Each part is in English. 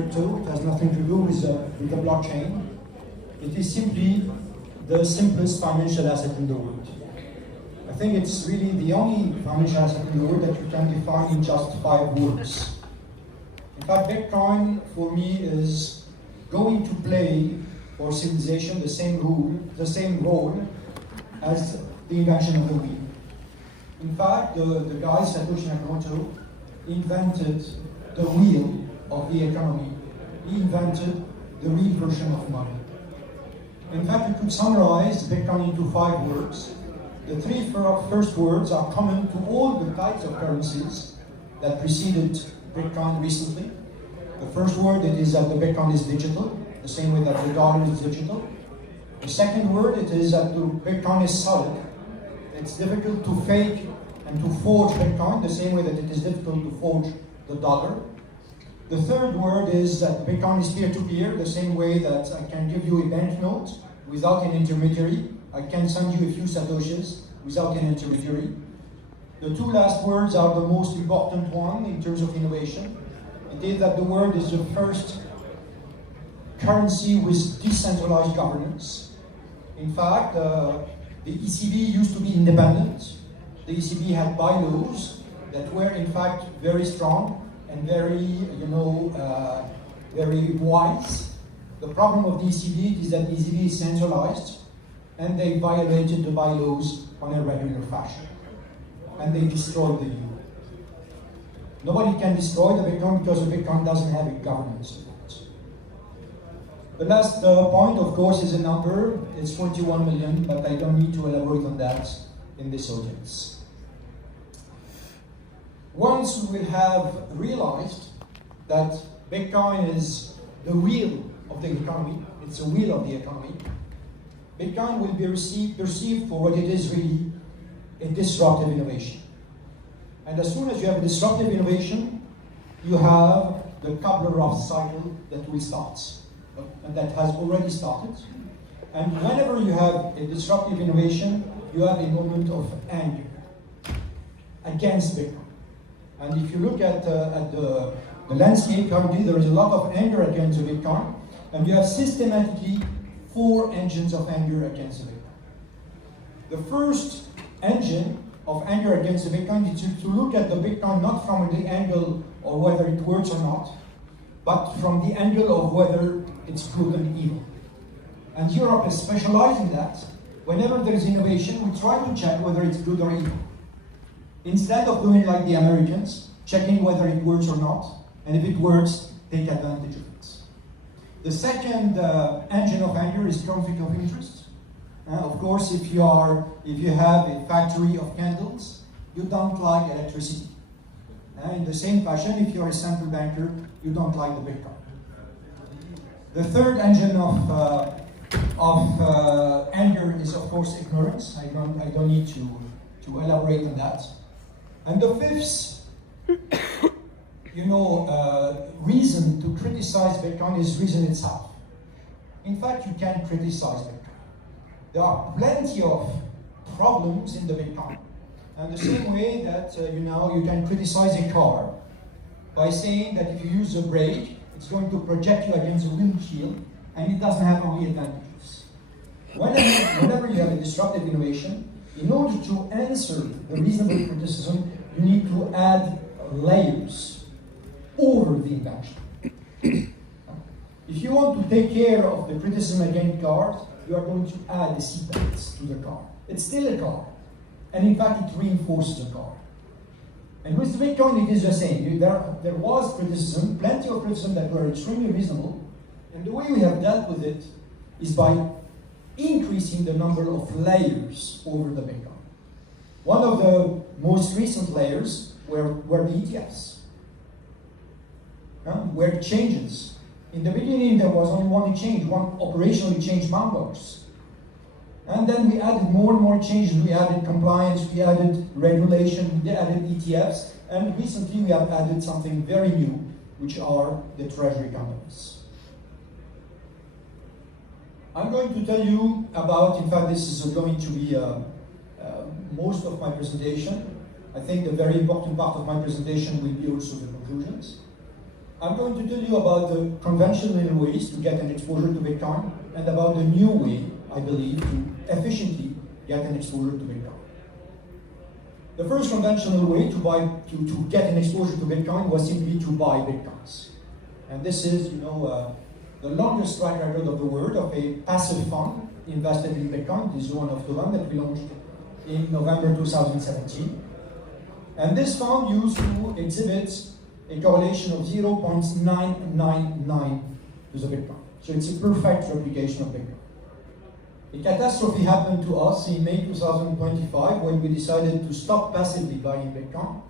crypto. It has nothing to do with the blockchain. It is simply the simplest financial asset in the world. I think it's really the only financial asset in the world that you can define in just 5 words. In fact, Bitcoin for me is going to play for civilization the same role as the invention of the wheel. In fact, the guy Satoshi Nakamoto invented the wheel of the economy. He invented the real version of money. In fact, we could summarize Bitcoin into 5 words. The 3 first words are common to all the types of currencies that preceded Bitcoin recently. The first word is that the Bitcoin is digital, the same way that the dollar is digital. The second word is that the Bitcoin is solid. It's difficult to fake and to forge Bitcoin, the same way that it is difficult to forge the dollar. The third word is that Bitcoin is peer-to-peer, the same way that I can give you a banknote without an intermediary. I can send you a few satoshis without an intermediary. The 2 last words are the most important one in terms of innovation. It is that the world is the first currency with decentralized governance. In fact, the ECB used to be independent. The ECB had bylaws that were in fact very strong and very, very wise. The problem of the ECB is that the ECB is centralized, and they violated the bylaws on a regular fashion, and they destroyed the euro. Nobody can destroy the Bitcoin because the Bitcoin doesn't have a governance of it. The last point, of course, is a number. It's 41 million, but I don't need to elaborate on that in this audience. Once we will have realized that Bitcoin is the wheel of the economy, it's a wheel of the economy, Bitcoin will be perceived for what it is really, a disruptive innovation. And as soon as you have a disruptive innovation, you have the Kabler-Ross cycle that will start, and that has already started. And whenever you have a disruptive innovation, you have a moment of anger against Bitcoin. And if you look at the landscape currently, there is a lot of anger against the Bitcoin, and you have systematically 4 engines of anger against the Bitcoin. The first engine of anger against the Bitcoin is to look at the Bitcoin not from the angle of whether it works or not, but from the angle of whether it's good and evil. And Europe is specialized in that. Whenever there is innovation, we try to check whether it's good or evil. Instead of doing like the Americans, checking whether it works or not, and if it works, take advantage of it. The second engine of anger is conflict of interest. Of course, if you have a factory of candles, you don't like electricity. In the same fashion, if you're a central banker, you don't like the Bitcoin. The third engine of anger is, of course, ignorance. I don't need to elaborate on that. And the fifth, reason to criticize Bitcoin is reason itself. In fact, you can criticize Bitcoin. There are plenty of problems in the Bitcoin. And the same way that, you can criticize a car by saying that if you use a brake, it's going to project you against the windshield, and it doesn't have any advantages. Whenever you have a disruptive innovation, in order to answer the reasonable criticism, you need to add layers over the invention. If you want to take care of the criticism against cars, you are going to add the seatbelts to the car. It's still a car, and in fact it reinforces the car. And with Bitcoin it is the same. There was criticism, plenty of criticism that were extremely reasonable, and the way we have dealt with it is by increasing the number of layers over the Bitcoin. One of the most recent layers were the ETFs, where changes. In the beginning, there was only one exchange, one operational exchange, Mt. Gox. And then we added more and more changes. We added compliance, we added regulation, we added ETFs, and recently we have added something very new, which are the treasury companies. I'm going to tell you about, in fact, this is going to be most of my presentation. I think the very important part of my presentation will be also the conclusions. I'm going to tell you about the conventional ways to get an exposure to Bitcoin and about the new way, I believe, to efficiently get an exposure to Bitcoin. The first conventional way to get an exposure to Bitcoin was simply to buy Bitcoins. And this is, the longest track record of the world of a passive fund invested in Bitcoin, the juin that we launched in November 2017. And this fund used to exhibit a correlation of 0.999 to the Bitcoin. So it's a perfect replication of Bitcoin. A catastrophe happened to us in May 2025 when we decided to stop passively buying Bitcoin,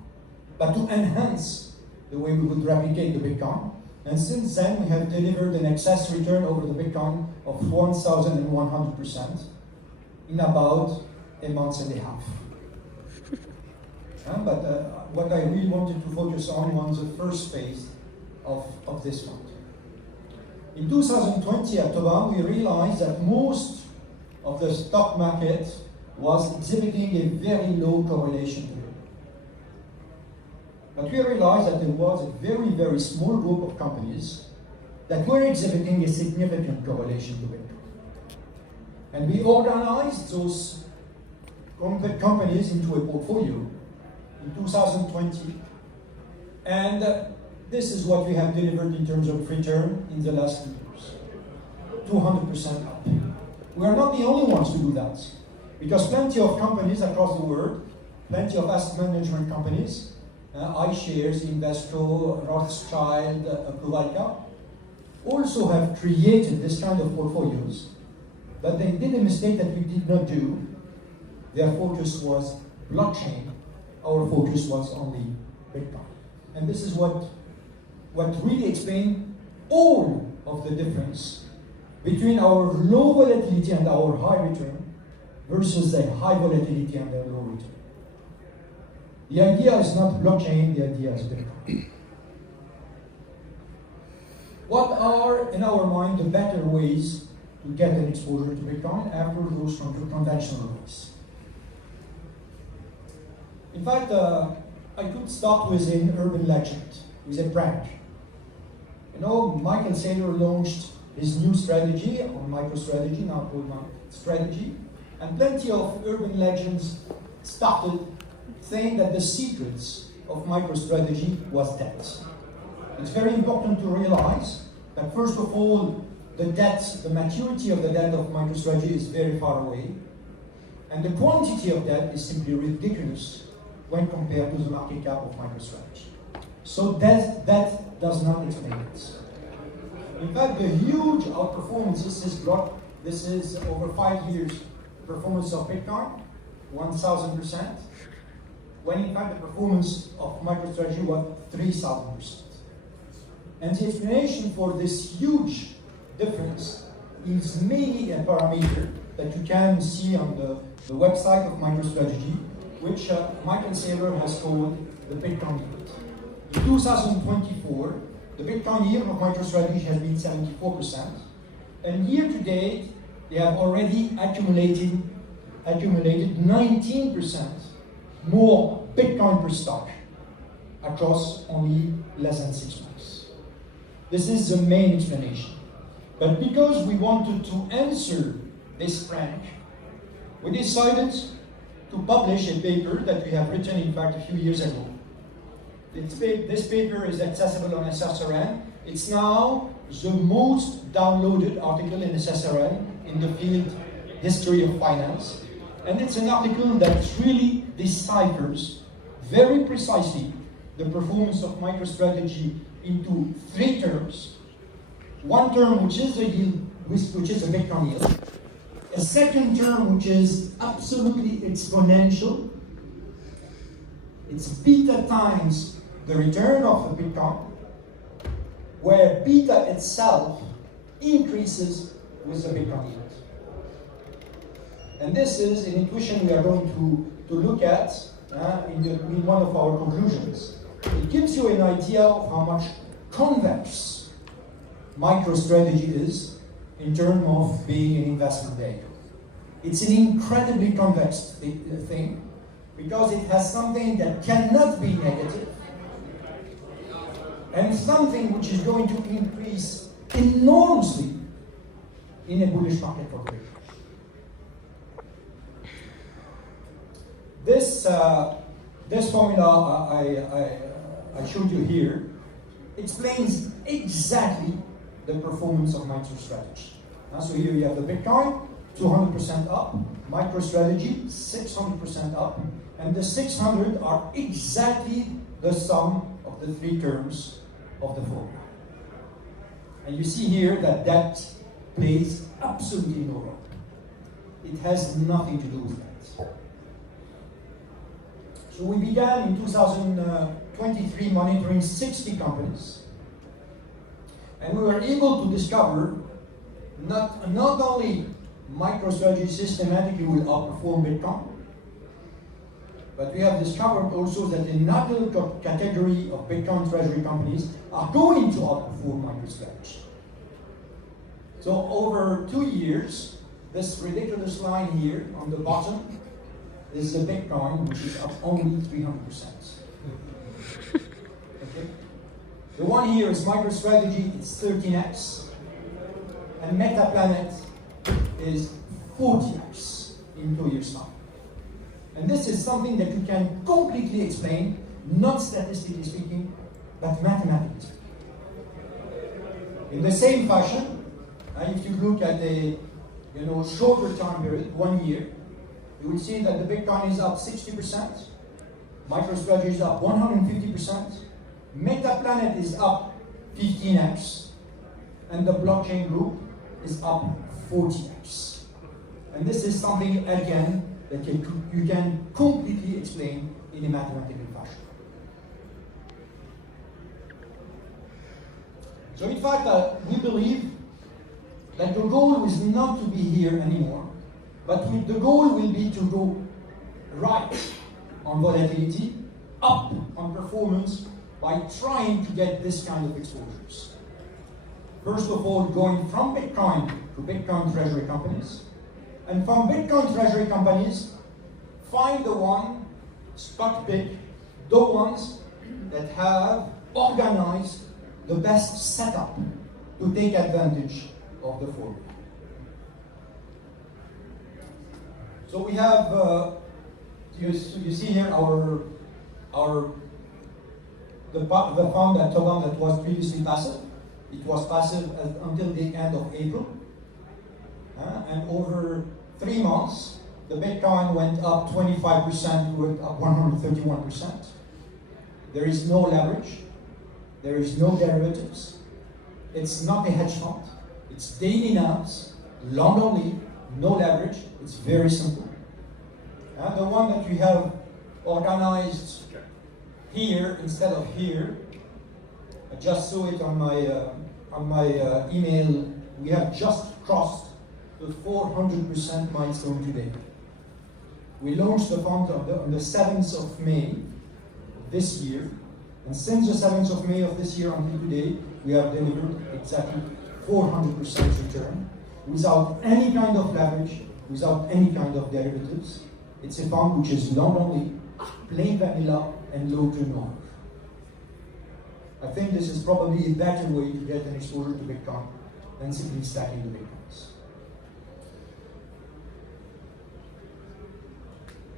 but to enhance the way we would replicate the Bitcoin. And since then, we have delivered an excess return over the Bitcoin of 1,100% in about a month and a half. But what I really wanted to focus on was the first phase of this fund. In 2020, at Tobam, we realized that most of the stock market was exhibiting a very low correlation to it. But we realized that there was a very, very small group of companies that were exhibiting a significant correlation to it. And we organized those companies into a portfolio in 2020, and this is what we have delivered in terms of return in the last 2 years, 200% up. We are not the only ones to do that, because plenty of companies across the world, plenty of asset management companies, iShares, Invesco, Rothschild, Provalca, also have created this kind of portfolios, but they did a mistake that we did not do. Their focus was blockchain. Our focus was only Bitcoin. And this is what really explains all of the difference between our low volatility and our high return versus the high volatility and the low return. The idea is not blockchain, the idea is Bitcoin. What are, in our mind, the better ways to get an exposure to Bitcoin after those conventional ways? In fact, I could start with an urban legend, with a prank. Michael Saylor launched his new strategy on MicroStrategy, now called MicroStrategy, and plenty of urban legends started saying that the secrets of MicroStrategy was debt. It's very important to realize that, first of all, the maturity of the debt of MicroStrategy is very far away, and the quantity of debt is simply ridiculous when compared to the market cap of MicroStrategy. So that does not explain it. In fact, the huge outperformance, this is over 5 years performance of Bitcoin, 1,000%, when in fact the performance of MicroStrategy was 3,000%. And the explanation for this huge difference is mainly a parameter that you can see on the website of MicroStrategy, which Michael Saylor has called the Bitcoin yield. In 2024, the Bitcoin yield of MicroStrategy has been 74%, and year to date, they have already accumulated 19% more Bitcoin per stock across only less than 6 months. This is the main explanation. But because we wanted to answer this prank, we decided to publish a paper that we have written, in fact, a few years ago. This paper is accessible on SSRN. It's now the most downloaded article in SSRN in the field history of finance. And it's an article that really deciphers very precisely the performance of MicroStrategy into 3 terms. One term, which is the yield, which is the Bitcoin yield. A second term, which is absolutely exponential. It's beta times the return of the Bitcoin, where beta itself increases with the Bitcoin yield. And this is an intuition we are going to look at in one of our conclusions. It gives you an idea of how much convex MicroStrategy is in terms of being an investment vehicle. It's an incredibly convex thing because it has something that cannot be negative and something which is going to increase enormously in a bullish market for Bitcoin. This formula I showed you here explains exactly the performance of MicroStrategy. So here you have the Bitcoin, 200% up, MicroStrategy, 600% up, and the 600 are exactly the sum of the three terms of the formula. And you see here that that plays absolutely no role. It has nothing to do with that. So we began in 2023 monitoring 60 companies, and we were able to discover not only MicroStrategy systematically will outperform Bitcoin, but we have discovered also that another category of Bitcoin treasury companies are going to outperform MicroStrategy. So over 2 years, this ridiculous line here on the bottom is the Bitcoin, which is up only 300%. Okay? The one here is MicroStrategy, it's 13x. And MetaPlanet is 40x in 2 years' time. And this is something that you can completely explain, not statistically speaking, but mathematically speaking. In the same fashion, if you look at a shorter time period, 1 year, you will see that the Bitcoin is up 60%, MicroStrategy is up 150%, MetaPlanet is up 15x, and the blockchain group is up 40x. And this is something, again, that you can completely explain in a mathematical fashion. So in fact, we believe that the goal is not to be here anymore, but the goal will be to go right on volatility, up on performance, by trying to get this kind of exposures. First of all, going from Bitcoin to Bitcoin treasury companies, and from Bitcoin treasury companies, find the one, stock pick, the ones that have organized the best setup to take advantage of the formula. So we have, you see here the fund that Tobam that was previously passive. It was passive until the end of April. And over 3 months, the Bitcoin went up 25%, went up 131%. There is no leverage. There is no derivatives. It's not a hedge fund. It's daily NAVs, long only, no leverage. It's very simple. And the one that we have organized here instead of here, I just saw it on my email. We have just crossed the 400% milestone today. We launched the fund on the 7th of May this year, and since the 7th of May of this year until today, we have delivered exactly 400% return without any kind of leverage, without any kind of derivatives. It's a fund which is long only, plain vanilla, and low turnover. I think this is probably a better way to get an exposure to Bitcoin than simply stacking the Bitcoins.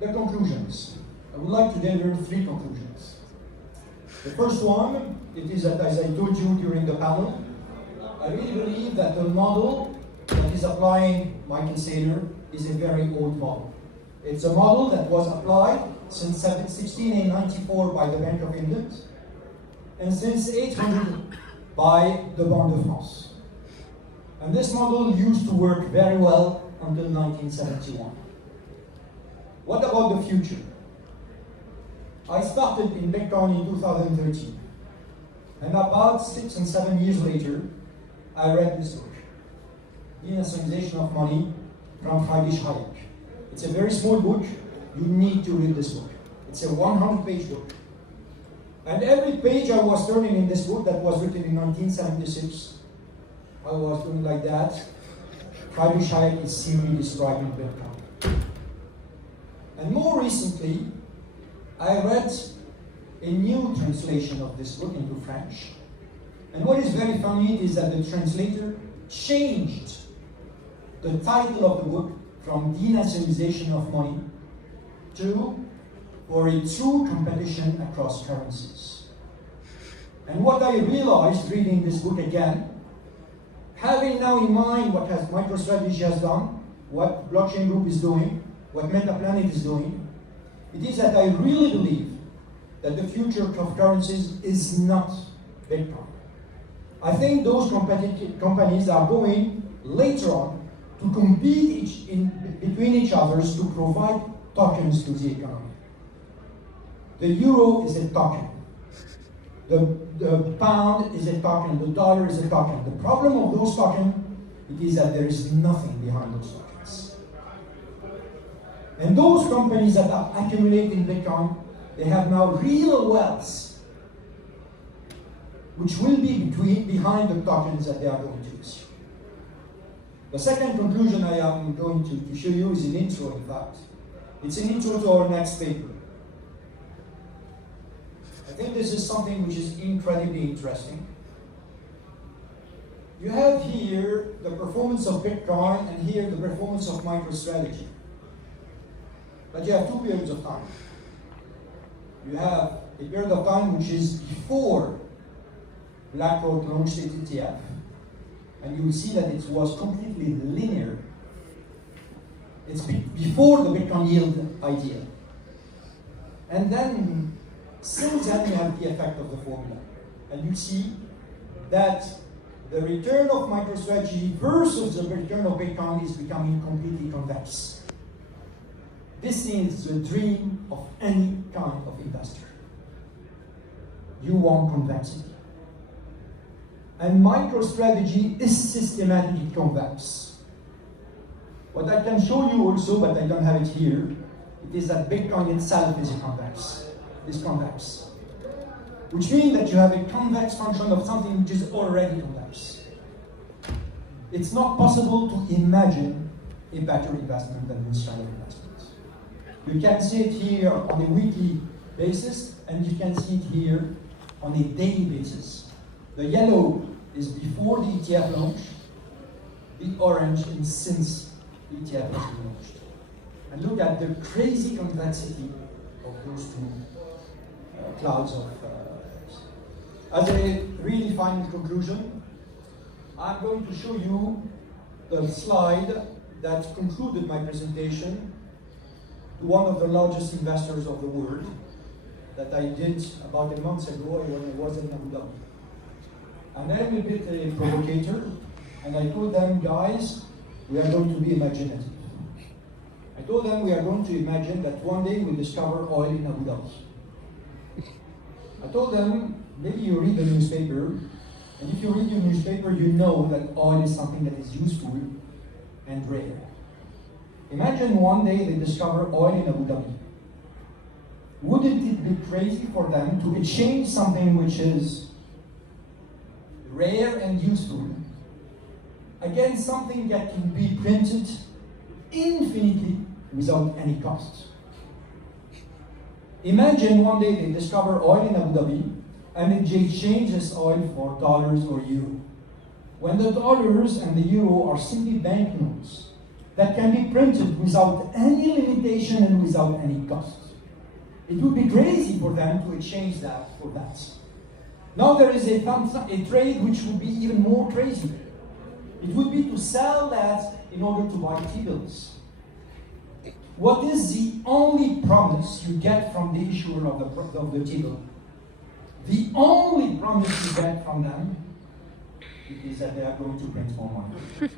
The conclusions. I would like to deliver 3 conclusions. The first one, it is that, as I told you during the panel, I really believe that the model that is applying Michael Saylor is a very old model. It's a model that was applied since 1694 by the Bank of England, and since 800 by the Banque de France. And this model used to work very well until 1971. What about the future? I started in Bitcoin in 2013, and about 6 and 7 years later, I read this book, The Nationalization of Money, from Friedrich Hayek. It's a very small book. You need to read this book. It's a 100-page book. And every page I was turning in this book that was written in 1976, I was doing like that. Friedrich Hayek is simply describing Bitcoin. And more recently, I read a new translation of this book into French And what is very funny is that the translator changed the title of the book from Denationalization of Money to For a True Competition Across Currencies. And what I realized reading this book again, having now in mind what MicroStrategy has done, what Blockchain Group is doing, what MetaPlanet is doing, it is that I really believe that the future of currencies is not Bitcoin. I think those companies are going later on to compete between each other to provide tokens to the economy. The euro is a token. The pound is a token. The dollar is a token. The problem of those tokens is that there is nothing behind those tokens. And those companies that are accumulating Bitcoin, they have now real wealth, which will be behind the tokens that they are going to issue. The second conclusion I am going to show you is an intro, in fact. It's an intro to our next paper. I think this is something which is incredibly interesting. You have here the performance of Bitcoin and here the performance of MicroStrategy. But you have two periods of time. You have a period of time which is before BlackRock launched its ETF, and you will see that it was completely linear. It's before the Bitcoin yield idea. And then, since then, you have the effect of the formula. And you see that the return of MicroStrategy versus the return of Bitcoin is becoming completely convex. This is the dream of any kind of investor. You want convexity. And MicroStrategy is systematically convex. What I can show you also, but I don't have it here, it is that Bitcoin itself is convex. Which means that you have a convex function of something which is already convex. It's not possible to imagine a better investment than this kind of investment. You can see it here on a weekly basis, and you can see it here on a daily basis. The yellow is before the ETF launch, the orange is since the ETF has been launched. And look at the crazy complexity of those two clouds of As a really final conclusion, I'm going to show you the slide that concluded my presentation to one of the largest investors of the world that I did about a month ago when I was in Abu Dhabi. And I'm a bit a provocator, and I told them, guys, we are going to be imaginative. I told them we are going to imagine that one day we discover oil in Abu Dhabi. I told them, maybe you read the newspaper, and if you read your newspaper, you know that oil is something that is useful and rare. Imagine one day they discover oil in Abu Dhabi. Wouldn't it be crazy for them to exchange something which is rare and useful against something that can be printed infinitely without any cost? Imagine one day they discover oil in Abu Dhabi and they exchange this oil for dollars or euro. When the dollars and the euro are simply banknotes that can be printed without any limitation and without any cost. It would be crazy for them to exchange that for that. Now there is a trade which would be even more crazy. It would be to sell that in order to buy T-bills. What is the only promise you get from the issuer of the T-bill? The only promise you get from them is that they are going to print more money.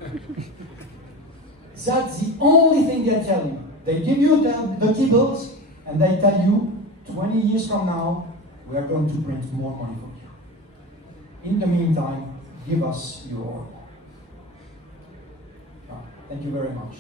That's the only thing they tell you. They give you the T-bills and they tell you 20 years from now, we are going to print more money for you. In the meantime, give us your oil. Thank you very much.